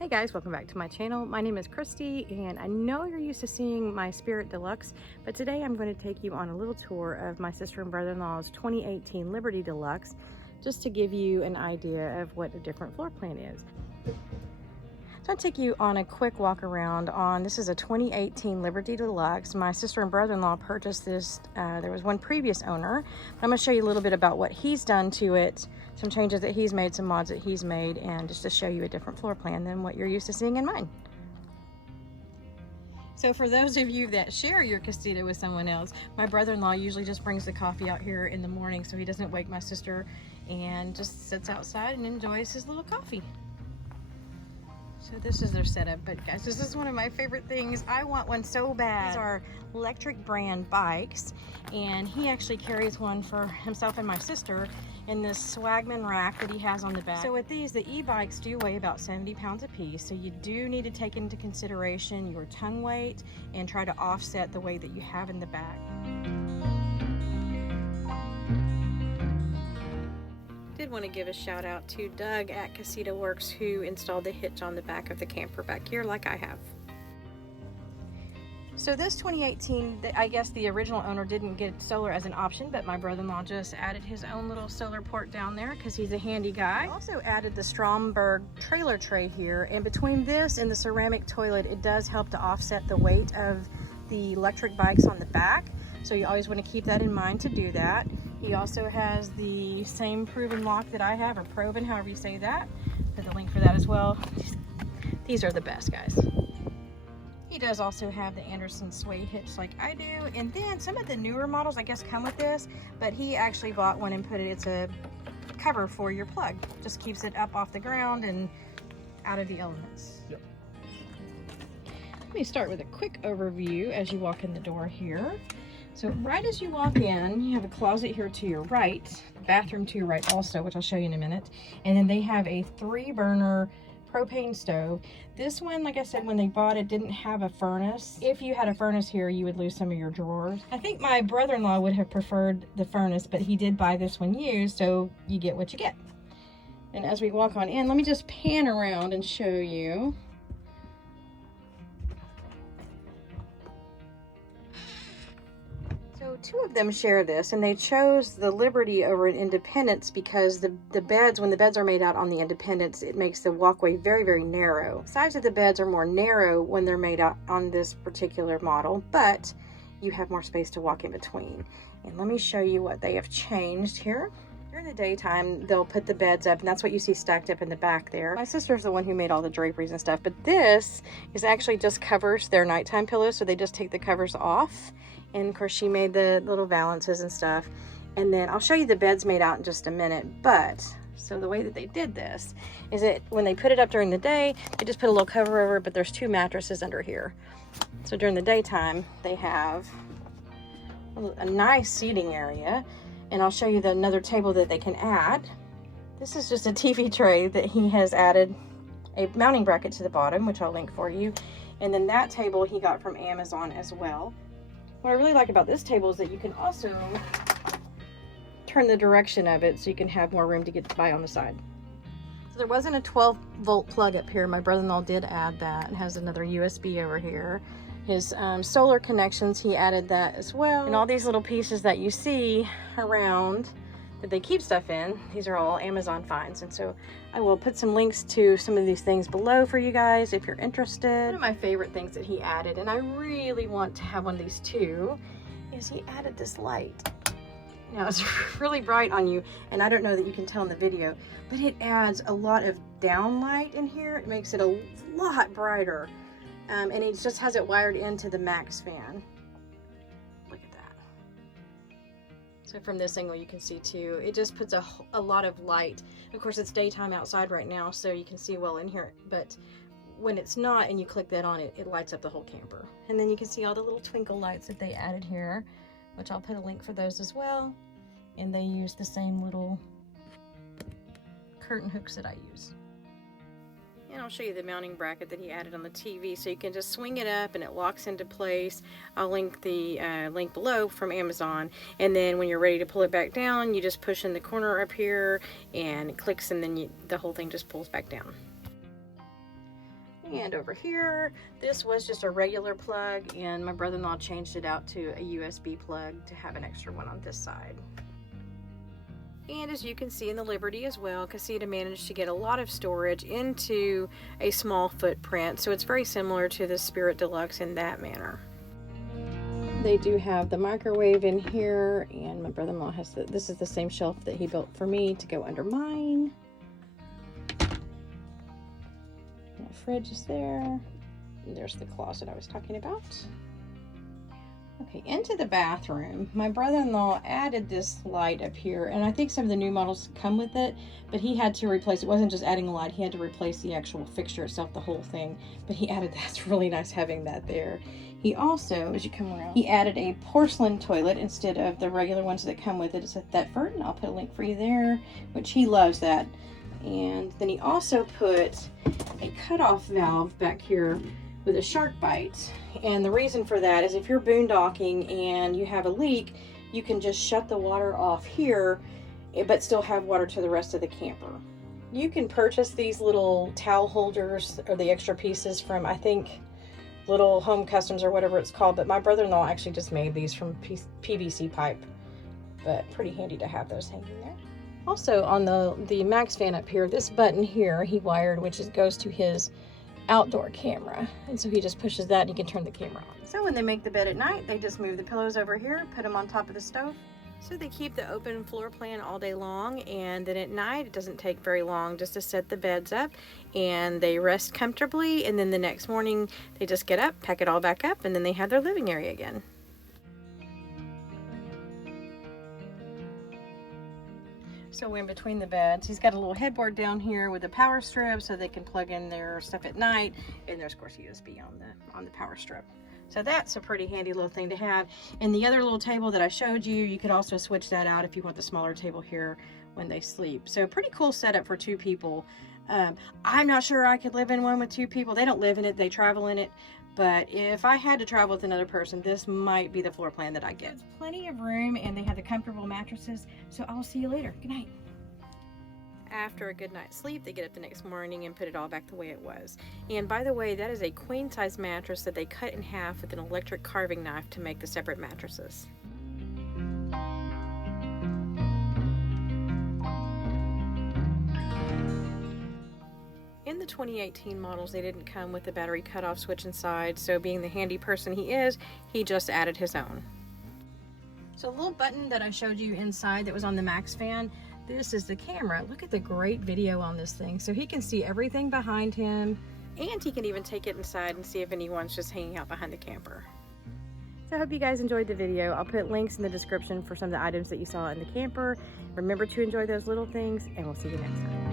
Hey guys, welcome back to my channel. My name is Christy and I know you're used to seeing my Spirit Deluxe, but today I'm going to take you on a little tour of my sister and brother-in-law's 2018 Liberty Deluxe, just to give you an idea of what a different floor plan is. So I'll take you on a quick walk around on, this is a 2018 Liberty Deluxe. My sister and brother-in-law purchased this, there was one previous owner. I'm going to show you a little bit about what he's done to it, some changes that he's made, some mods that he's made, and just to show you a different floor plan than what you're used to seeing in mine. So for those of you that share your Casita with someone else, my brother-in-law usually just brings the coffee out here in the morning so he doesn't wake my sister, and just sits outside and enjoys his little coffee. So this is their setup, but guys, this is one of my favorite things. I want one so bad. These are electric brand bikes, and he actually carries one for himself and my sister in this Swagman rack that he has on the back. So with these, the e-bikes do weigh about 70 pounds a piece, so you do need to take into consideration your tongue weight and try to offset the weight that you have in the back. Did want to give a shout out to Doug at Casita Works, who installed the hitch on the back of the camper back here like I have. So this 2018, I guess the original owner didn't get solar as an option, but my brother-in-law just added his own little solar port down there because he's a handy guy. Also added the Stromberg trailer tray here, and between this and the ceramic toilet, it does help to offset the weight of the electric bikes on the back. So you always want to keep that in mind to do that. He also has the same proven lock that I have, or proven, however you say that. Put the link for that as well. These are the best, guys. He does also have the Anderson sway hitch like I do, and then some of the newer models I guess come with this, but he actually bought one and put it, it's a cover for your plug. Just keeps it up off the ground and out of the elements. Yep. Let me start with a quick overview as you walk in the door here. So right as you walk in, you have a closet here to your right, bathroom to your right also, which I'll show you in a minute. And then they have a 3-burner propane stove. This one, like I said, when they bought it, didn't have a furnace. If you had a furnace here, you would lose some of your drawers. I think my brother-in-law would have preferred the furnace, but he did buy this one used, so you get what you get. And as we walk on in, let me just pan around and show you. So 2 of them share this, and they chose the Liberty over an Independence because the beds, when the beds are made out on the Independence, it makes the walkway very, very narrow. The sides of the beds are more narrow when they're made out on this particular model, but you have more space to walk in between. And let me show you what they have changed here. During the daytime, they'll put the beds up, and that's what you see stacked up in the back there. My sister's the one who made all the draperies and stuff, but this is actually just covers their nighttime pillows, so they just take the covers off. And of course, she made the little valances and stuff. And then I'll show you the beds made out in just a minute. But so the way that they did this is that when they put it up during the day, they just put a little cover over it, but there's 2 mattresses under here. So during the daytime, they have a nice seating area. And I'll show you another table that they can add. This is just a TV tray that he has added a mounting bracket to the bottom, which I'll link for you. And then that table he got from Amazon as well. What I really like about this table is that you can also turn the direction of it so you can have more room to get by on the side. So there wasn't a 12-volt plug up here. My brother-in-law did add that. It has another USB over here. His solar connections, he added that as well. And all these little pieces that you see around that they keep stuff in, these are all Amazon finds. And so I will put some links to some of these things below for you guys if you're interested. One of my favorite things that he added, and I really want to have one of these too, is he added this light. Now it's really bright on you, and I don't know that you can tell in the video, but it adds a lot of downlight in here. It makes it a lot brighter. And it just has it wired into the Max fan. Look at that. So from this angle you can see too, it just puts a lot of light. Of course it's daytime outside right now, so you can see well in here, but when it's not and you click that on, it lights up the whole camper. And then you can see all the little twinkle lights that they added here, which I'll put a link for those as well. And they use the same little curtain hooks that I use. And I'll show you the mounting bracket that he added on the TV, so you can just swing it up and it locks into place. I'll link the link below from Amazon, and then when you're ready to pull it back down, you just push in the corner up here and it clicks, and then the whole thing just pulls back down. And over here, this was just a regular plug, and my brother-in-law changed it out to a USB plug to have an extra one on this side. And as you can see in the Liberty as well, Casita managed to get a lot of storage into a small footprint, so it's very similar to the Spirit Deluxe in that manner. They do have the microwave in here, and my brother-in-law has this is the same shelf that he built for me to go under mine. My fridge is there. And there's the closet I was talking about. Okay, into the bathroom, my brother-in-law added this light up here, and I think some of the new models come with it, but he had to replace, it wasn't just adding a light, he had to replace the actual fixture itself, the whole thing, but he added that. It's really nice having that there. He also, as you come around, he added a porcelain toilet instead of the regular ones that come with it. It's a Thetford, and I'll put a link for you there, which he loves that. And then he also put a cutoff valve back here with a shark bite, and the reason for that is if you're boondocking and you have a leak, you can just shut the water off here but still have water to the rest of the camper. You can purchase these little towel holders or the extra pieces from, I think, Little Home Customs or whatever it's called, but my brother-in-law actually just made these from PVC pipe, but pretty handy to have those hanging there. Also on the Max fan up here, this button here he wired, which goes to his outdoor camera, and so he just pushes that and he can turn the camera on. So when they make the bed at night, they just move the pillows over here, put them on top of the stove. So they keep the open floor plan all day long, and then at night it doesn't take very long just to set the beds up, and they rest comfortably, and then the next morning they just get up, pack it all back up, and then they have their living area again. So in between the beds, he's got a little headboard down here with a power strip so they can plug in their stuff at night, and there's of course USB on the power strip. So that's a pretty handy little thing to have. And the other little table that I showed you, you could also switch that out if you want the smaller table here when they sleep. So pretty cool setup for 2 people. I'm not sure I could live in one with 2 people. They don't live in it, they travel in it. But if I had to travel with another person, this might be the floor plan that I get. There's plenty of room, and they have the comfortable mattresses. So I'll see you later. Good night. After a good night's sleep, they get up the next morning and put it all back the way it was. And by the way, that is a queen size mattress that they cut in half with an electric carving knife to make the separate mattresses. In the 2018 models, they didn't come with the battery cutoff switch inside, so being the handy person he is, he just added his own. So the little button that I showed you inside that was on the Max fan, this is the camera. Look at the great video on this thing. So he can see everything behind him, and he can even take it inside and see if anyone's just hanging out behind the camper. So I hope you guys enjoyed the video. I'll put links in the description for some of the items that you saw in the camper. Remember to enjoy those little things, and we'll see you next time.